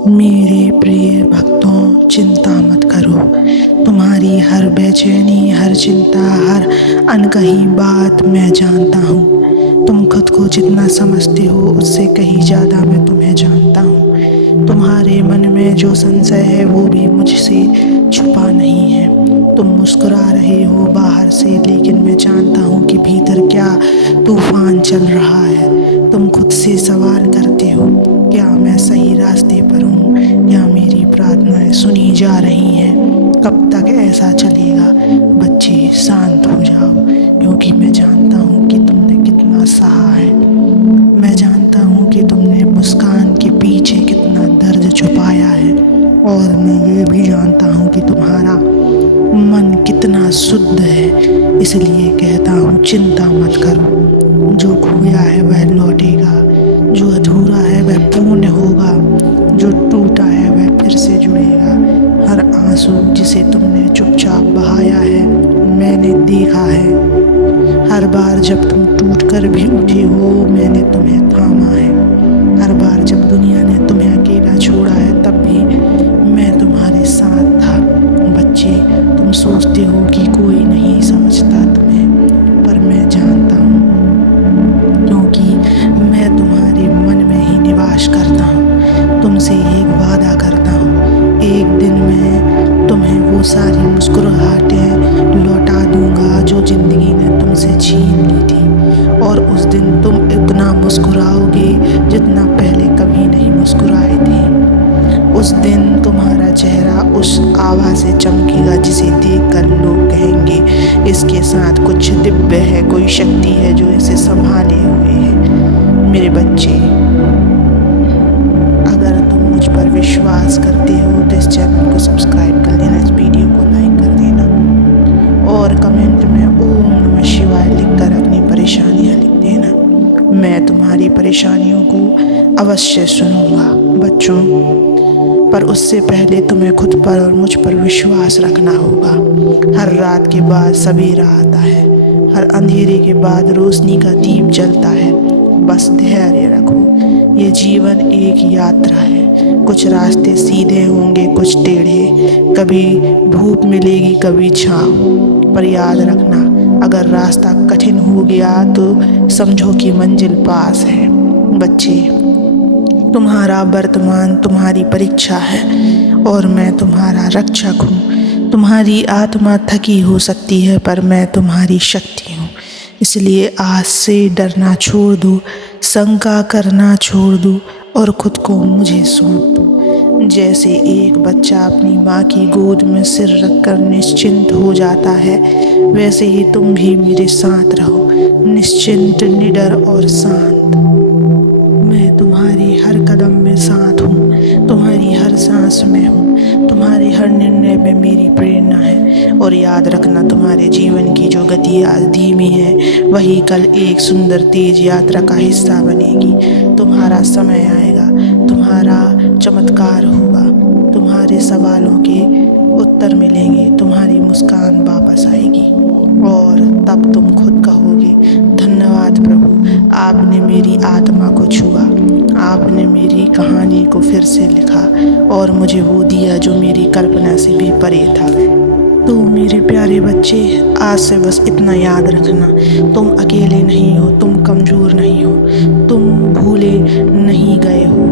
मेरे प्रिय भक्तों, चिंता मत करो। तुम्हारी हर बेचैनी, हर चिंता, हर अनकही बात मैं जानता हूँ। तुम खुद को जितना समझते हो उससे कहीं ज़्यादा मैं तुम्हें जानता हूँ। तुम्हारे मन में जो संशय है वो भी मुझसे छुपा नहीं है। तुम मुस्कुरा रहे हो बाहर से, लेकिन मैं जानता हूँ कि भीतर क्या तूफान चल रहा है। तुम खुद से सवाल करते हो, क्या मैं सही रास्ते पर हूँ? क्या मेरी प्रार्थनाएं सुनी जा रही हैं? कब तक ऐसा चलेगा? बच्चे, शांत हो जाओ, क्योंकि मैं जानता हूँ कि तुमने कितना सहा है। मैं जानता हूँ कि तुमने मुस्कान के पीछे कितना दर्द छुपाया है, और मैं ये भी जानता हूँ कि तुम्हारा मन कितना शुद्ध है। इसलिए कहता हूँ, चिंता मत करो। जो खोया है वह लौटेगा, जो अधूरा है वह पूर्ण होगा, जो टूटा है वह फिर से जुड़ेगा। हर आंसू जिसे तुमने चुपचाप बहाया है, मैंने देखा है। हर बार जब तुम टूट कर भी उठे हो, मैंने तुम्हें थामा है। हर बार जब दुनिया ने तुम्हें अकेला छोड़ा है, तब भी मैं तुम्हारे साथ था। बच्चे, तुम सोचते हो कि कोई नहीं समझता तुम्हें, पर मैं जानता हूँ, क्योंकि मैं तुम्हारे मन में ही निवास करता हूँ। तुमसे एक वादा करता हूँ, एक दिन मैं तुम्हें वो सारी मुस्कुराहटें लौटा दूंगा जो जिंदगी ने तुमसे छीन ली थी। और उस दिन तुम इतना मुस्कुराओगे जितना पहले कभी नहीं मुस्कुराए थे। उस दिन तुम्हारा चेहरा उस आभा से चमकेगा जिसे देखकर लोग कहेंगे, इसके साथ कुछ दिव्य है, कोई शक्ति है जो इसे संभाले हुए है। मेरे बच्चे, अगर तुम मुझ पर विश्वास करते हो तो इस चैनल को सब्सक्राइब कर लेना, इस वीडियो को लाइक कर देना, और कमेंट में ओम नमः शिवाय लिखकर अपनी परेशानियाँ लिख देना। मैं तुम्हारी परेशानियों को अवश्य सुनूंगा बच्चों, पर उससे पहले तुम्हें खुद पर और मुझ पर विश्वास रखना होगा। हर रात के बाद सवेरा आता है, हर अंधेरे के बाद रोशनी का दीप जलता है। बस धैर्य रखो, ये जीवन एक यात्रा है। कुछ रास्ते सीधे होंगे, कुछ टेढ़े, कभी धूप मिलेगी, कभी छाँव, पर याद रखना, अगर रास्ता कठिन हो गया तो समझो कि मंजिल पास है। बच्चे, तुम्हारा वर्तमान तुम्हारी परीक्षा है, और मैं तुम्हारा रक्षक हूँ। तुम्हारी आत्मा थकी हो सकती है, पर मैं तुम्हारी शक्ति हूँ। इसलिए आज से डरना छोड़ दो, शंका करना छोड़ दो, और खुद को मुझे सौंप दो। जैसे एक बच्चा अपनी माँ की गोद में सिर रखकर निश्चिंत हो जाता है, वैसे ही तुम भी मेरे साथ रहो, निश्चिंत, निडर और शांत। मैं तुम्हारी हर कदम में साथ हूँ, तुम्हारी हर सांस में हूँ, तुम्हारे हर निर्णय में मेरी प्रेरणा है। और याद रखना, तुम्हारे जीवन की जो गति आज धीमी है, वही कल एक सुंदर तेज यात्रा का हिस्सा बनेगी। तुम्हारा समय आएगा, तुम्हारा चमत्कार होगा, तुम्हारे सवालों के उत्तर मिलेंगे, तुम्हारी मुस्कान वापस आएगी, और तब तुम खुद कहोगे, धन्यवाद प्रभु, आपने मेरी आत्मा को छुआ, आपने मेरी कहानी को फिर से लिखा, और मुझे वो दिया जो मेरी कल्पना से भी परे था। तो मेरे प्यारे बच्चे, आज से बस इतना याद रखना, तुम अकेले नहीं हो, तुम कमज़ोर नहीं हो, तुम भूले नहीं गए हो।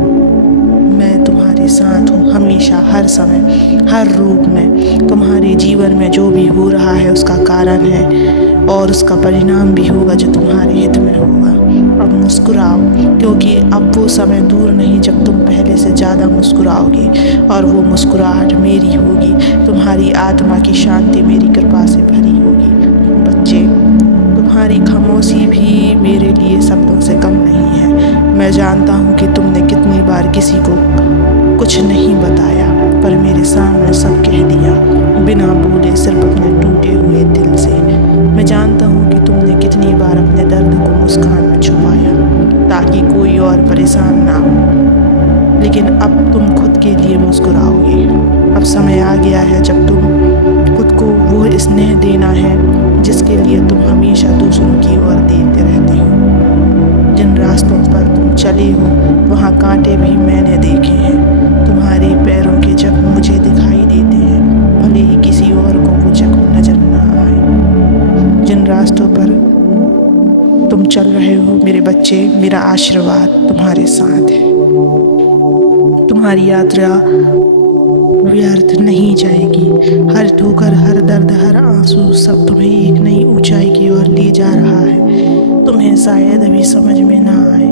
मैं तुम्हारे साथ हूँ हमेशा, हर समय, हर रूप में। तुम्हारे जीवन में जो भी हो रहा है उसका कारण है, और उसका परिणाम भी होगा जो तुम्हारे हित में होगा। अब मुस्कुराओ, क्योंकि अब वो समय दूर नहीं जब तुम पहले से ज़्यादा मुस्कुराओगे, और वो मुस्कुराहट मेरी होगी। तुम्हारी आत्मा की शांति मेरी कृपा से भरी होगी। बच्चे, तुम्हारी खामोशी भी मेरे लिए शब्दों से कम नहीं है। मैं जानता हूँ कि तुमने कितनी बार किसी को कुछ नहीं बताया, पर मेरे सामने सब कह दिया, बिना बोले, सिर्फ अपने टूटे हुए दिल से। मैं जानता हूँ कि तुमने कितनी बार अपने दर्द को मुस्कान में छुपाया, ताकि कोई और परेशान ना हो। लेकिन अब तुम खुद के लिए मुस्कुराओगे। अब समय आ गया है जब तुम खुद को वो स्नेह देना है जिसके लिए तुम हमेशा दूसरों की ओर देते रहते हो। जिन रास्तों पर तुम चले हो, वहाँ कांटे भी मैंने देखे हैं। तुम्हारे बच्चे, मेरा आशीर्वाद तुम्हारे साथ है। तुम्हारी यात्रा व्यर्थ नहीं जाएगी। हर ठोकर, हर दर्द, हर आंसू सब तुम्हें एक नई ऊंचाई की ओर ले जा रहा है। तुम्हें शायद अभी समझ में ना आए,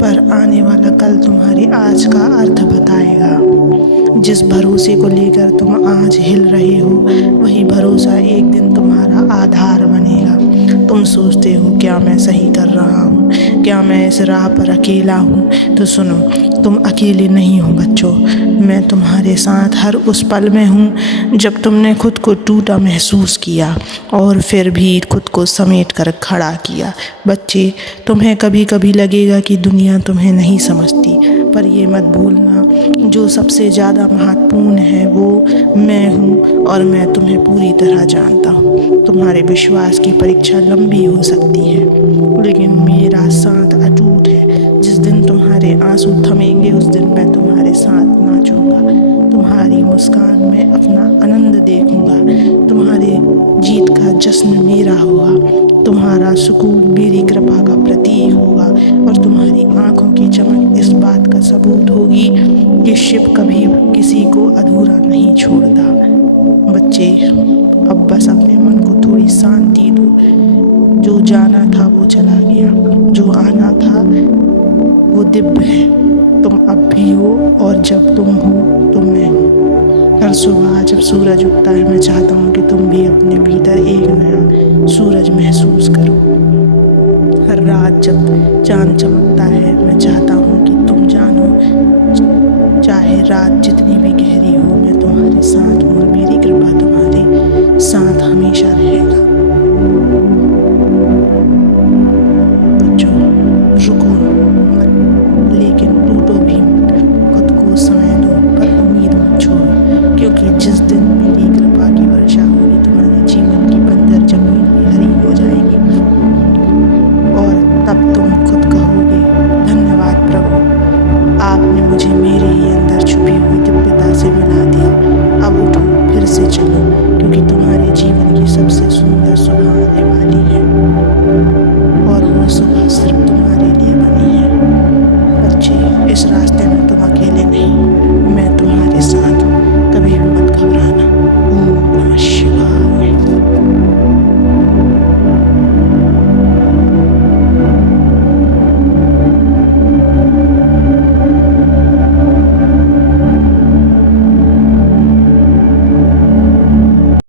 पर आने वाला कल तुम्हारी आज का अर्थ बताएगा। जिस भरोसे को लेकर तुम आज हिल रहे हो, वही भरोसा एक दिन तुम्हारा आधार बनेगा। तुम सोचते हो क्या मैं सही कर रहा हूँ, क्या मैं इस राह पर अकेला हूँ? तो सुनो, तुम अकेले नहीं हो बच्चों। मैं तुम्हारे साथ हर उस पल में हूँ जब तुमने खुद को टूटा महसूस किया और फिर भी खुद को समेट कर खड़ा किया। बच्चे, तुम्हें कभी कभी लगेगा कि दुनिया तुम्हें नहीं समझती, पर ये मत भूलना, जो सबसे ज़्यादा महत्वपूर्ण है वो मैं हूँ और मैं तुम्हें पूरी तरह जानता हूँ। तुम्हारे विश्वास की परीक्षा लंबी हो सकती है, लेकिन मेरा साथ अटूट है। जिस दिन तुम्हारे आंसू थमेंगे, उस दिन मैं तुम्हारे साथ नाचूंगा। तुम्हारी मुस्कान में अपना आनंद देखूंगा। तुम्हारी जीत का जश्न मेरा होगा। तुम्हारा सुकून मेरी कृपा का प्रतीक होगा और तुम्हारी आंखों की चमक इस बात का सबूत होगी कि शिव कभी किसी को अधूरा नहीं छोड़ता। बच्चे, अब बस अपने मन को थोड़ी शांति दो। जो जाना था वो चला गया, जो आना था वो दिव्य है। तुम अब भी हो और जब तुम हो तो मैं हूँ। हर सुबह जब सूरज उगता है, मैं चाहता हूँ कि तुम भी अपने भीतर एक नया सूरज महसूस करो। हर रात जब चांद चमकता है, मैं चाहता हूँ कि तुम जानो, चाहे रात जितनी भी गहरी हो, मैं तुम्हारे साथ हूँ और मेरी कृपा तुम्हारे साथ हमेशा रहेगा।